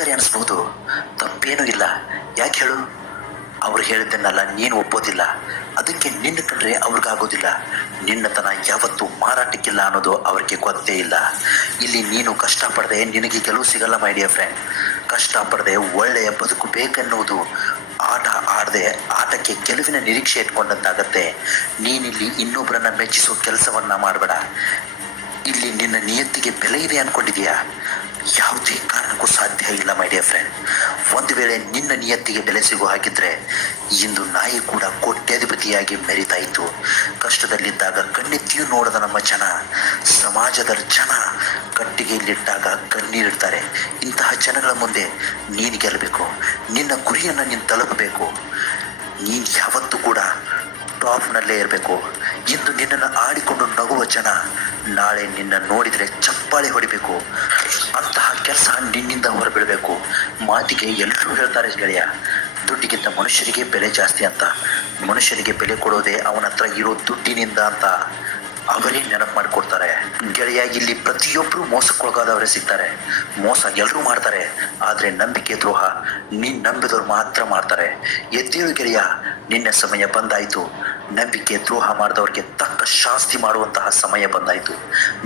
ಸರಿ ಅನಿಸ್ಬಹುದು. ತಪ್ಪೇನೂ ಇಲ್ಲ. ಯಾಕೆ ಹೇಳು? ಅವ್ರು ಹೇಳಿದ್ದನ್ನೆಲ್ಲ ನೀನು ಒಪ್ಪೋದಿಲ್ಲ. ಅದಕ್ಕೆ ನಿನ್ನ ಕಂಡ್ರೆ ಅವ್ರಿಗಾಗೋದಿಲ್ಲ. ನಿನ್ನತನ ಯಾವತ್ತೂ ಮಾರಾಟಕ್ಕಿಲ್ಲ ಅನ್ನೋದು ಅವ್ರಿಗೆ ಗೊತ್ತೇ ಇಲ್ಲ. ಇಲ್ಲಿ ನೀನು ಕಷ್ಟಪಡದೆ ನಿನಗೆ ಗೆಲುವು ಸಿಗಲ್ಲ ಮೈಡಿಯ ಫ್ರೆಂಡ್ ಕಷ್ಟಪಡದೆ ಒಳ್ಳೆಯ ಬದುಕು ಬೇಕೆನ್ನುವುದು. ಆಟ ಆಡದೆ ಆಟಕ್ಕೆ ಗೆಲುವಿನ ನಿರೀಕ್ಷೆ ಇಟ್ಕೊಂಡಂತಾಗತ್ತೆ. ನೀನಿಲ್ಲಿ ಇನ್ನೊಬ್ಬರನ್ನ ಮೆಚ್ಚಿಸೋ ಕೆಲಸವನ್ನ ಮಾಡಬೇಡ. ಇಲ್ಲಿ ನಿನ್ನ ನಿಯತ್ತಿಗೆ ಬೆಲೆ ಇದೆ ಅನ್ಕೊಂಡಿದೀಯಾ? ಇಲ್ಲ ಮೈ ಡಿಯರ್ ಫ್ರೆಂಡ್ ಒಂದು ವೇಳೆ ನಿನ್ನ ನಿಯತ್ತಿಗೆ ಬೆಲೆ ಸಿಗೋ ಹಾಕಿದ್ರೆ ಇಂದು ನಾಯಿ ಕೂಡ ಕೋಟ್ಯಾಧಿಪತಿಯಾಗಿ ಮೆರಿತಾ ಇತ್ತು. ಕಷ್ಟದಲ್ಲಿದ್ದಾಗ ಕಣ್ಣೆತ್ತಿಯೂ ನೋಡದ ನಮ್ಮ ಜನ, ಸಮಾಜದ ಜನ ಕಟ್ಟಿಗೆಯಲ್ಲಿಟ್ಟಾಗ ಕಣ್ಣೀರಿಡ್ತಾರೆ. ಇಂತಹ ಜನಗಳ ಮುಂದೆ ನೀನು ಗೆಲ್ಲಬೇಕು. ನಿನ್ನ ಗುರಿಯನ್ನು ನೀನು ತಲುಪಬೇಕು. ನೀನು ಯಾವತ್ತೂ ಕೂಡ ಟಾಪ್ನಲ್ಲೇ ಇರಬೇಕು. ಇಂದು ನಿನ್ನನ್ನು ಆಡಿಕೊಂಡು ನಗುವ ಜನ ನಾಳೆ ನಿನ್ನ ನೋಡಿದರೆ ಚಪ್ಪಾಳೆ ಹೊಡಿಬೇಕು. ಅಂತಹ ಕೆಲಸ ನಿನ್ನಿಂದ ಹೊರಬೀಳಬೇಕು ಮಾತಿಗೆ ಎಲ್ಲರೂ ಹೇಳ್ತಾರೆ ಗೆಳೆಯ. ದುಡ್ಡಿಗಿಂತ ಮನುಷ್ಯರಿಗೆ ಬೆಲೆ ಜಾಸ್ತಿ ಅಂತ. ಮನುಷ್ಯರಿಗೆ ಬೆಲೆ ಕೊಡೋದೇ ಅವನ ಹತ್ರ ಇರೋ ದುಡ್ಡಿನಿಂದ ಅಂತ ಅವರೇ ನೆನಪು ಮಾಡಿಕೊಡ್ತಾರೆ. ಗೆಳೆಯ, ಇಲ್ಲಿ ಪ್ರತಿಯೊಬ್ಬರು ಮೋಸಕ್ಕೊಳಗಾದವರೇ ಸಿಗ್ತಾರೆ. ಮೋಸ ಎಲ್ಲರೂ ಮಾಡ್ತಾರೆ. ಆದರೆ ನಂಬಿಕೆ ದ್ರೋಹ ನೀನು ನಂಬಿದವ್ರು ಮಾತ್ರ ಮಾಡ್ತಾರೆ. ಎದ್ದೇಳು ಗೆಳೆಯ, ನಿನ್ನ ಸಮಯ ಬಂದಾಯಿತು. ನಂಬಿಕೆ ದ್ರೋಹ ಮಾಡಿದವ್ರಿಗೆ ತಕ್ಕ ಶಾಸ್ತಿ ಮಾಡುವಂತಹ ಸಮಯ ಬಂದಾಯಿತು.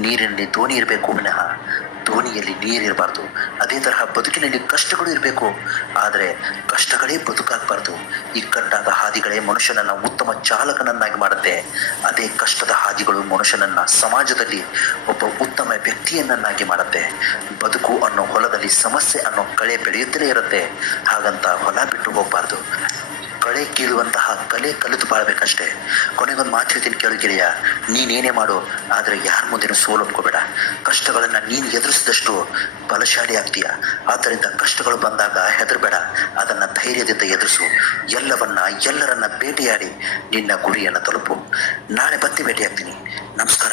ನೀರಿನಲ್ಲಿ ದೋಣಿ ಇರಬೇಕು ವಿನಃ ದೋಣಿಯಲ್ಲಿ ನೀರಿರಬಾರ್ದು ಅದೇ ತರಹ ಬದುಕಿನಲ್ಲಿ ಕಷ್ಟಗಳು ಇರಬೇಕು. ಆದರೆ ಕಷ್ಟಗಳೇ ಬದುಕಾಗಬಾರ್ದು. ಇಕ್ಕಟ್ಟಾದ ಹಾದಿಗಳೇ ಮನುಷ್ಯನನ್ನ ಉತ್ತಮ ಚಾಲಕನನ್ನಾಗಿ ಮಾಡುತ್ತೆ. ಅದೇ ಕಷ್ಟದ ಹಾದಿಗಳು ಮನುಷ್ಯನನ್ನ ಸಮಾಜದಲ್ಲಿ ಒಬ್ಬ ಉತ್ತಮ ವ್ಯಕ್ತಿಯನ್ನನ್ನಾಗಿ ಮಾಡುತ್ತೆ. ಬದುಕು ಅನ್ನೋ ಹೊಲದಲ್ಲಿ ಸಮಸ್ಯೆ ಅನ್ನೋ ಕಳೆ ಬೆಳೆಯುತ್ತಲೇ ಇರುತ್ತೆ. ಹಾಗಂತ ಹೊಲ ಬಿಟ್ಟು ಹೋಗಬಾರ್ದು. ಕಳೆ ಕೀಳುವಂತಹ ಕಲೆ ಕಲಿತು ಬಾಳ್ಬೇಕಷ್ಟೇ. ಕೊನೆಗೊಂದು ಮಾತು ಹೇಳ್ತೀನಿ ಕೇಳು ಗೆಳೆಯ. ನೀನೇನೇ ಮಾಡು, ಆದರೆ ಯಾರ ಮುಂದೆನೂ ಅನ್ಕೋಬೇಡ ಕಷ್ಟಗಳನ್ನು ನೀನು ಎದುರಿಸಿದಷ್ಟು ಬಲಶಾಲಿ ಆಗ್ತೀಯ. ಆದ್ದರಿಂದ ಕಷ್ಟಗಳು ಬಂದಾಗ ಹೆದರಬೇಡ. ಅದನ್ನು ಧೈರ್ಯದಿಂದ ಎದುರಿಸು. ಎಲ್ಲವನ್ನ ಎಲ್ಲರನ್ನ ಭೇಟಿಯಾಡಿ ನಿನ್ನ ಗುರಿಯನ್ನು ತಲುಪು. ನಾಳೆ ಬತ್ತಿ ಭೇಟಿಯಾಗ್ತೀನಿ. ನಮಸ್ಕಾರ.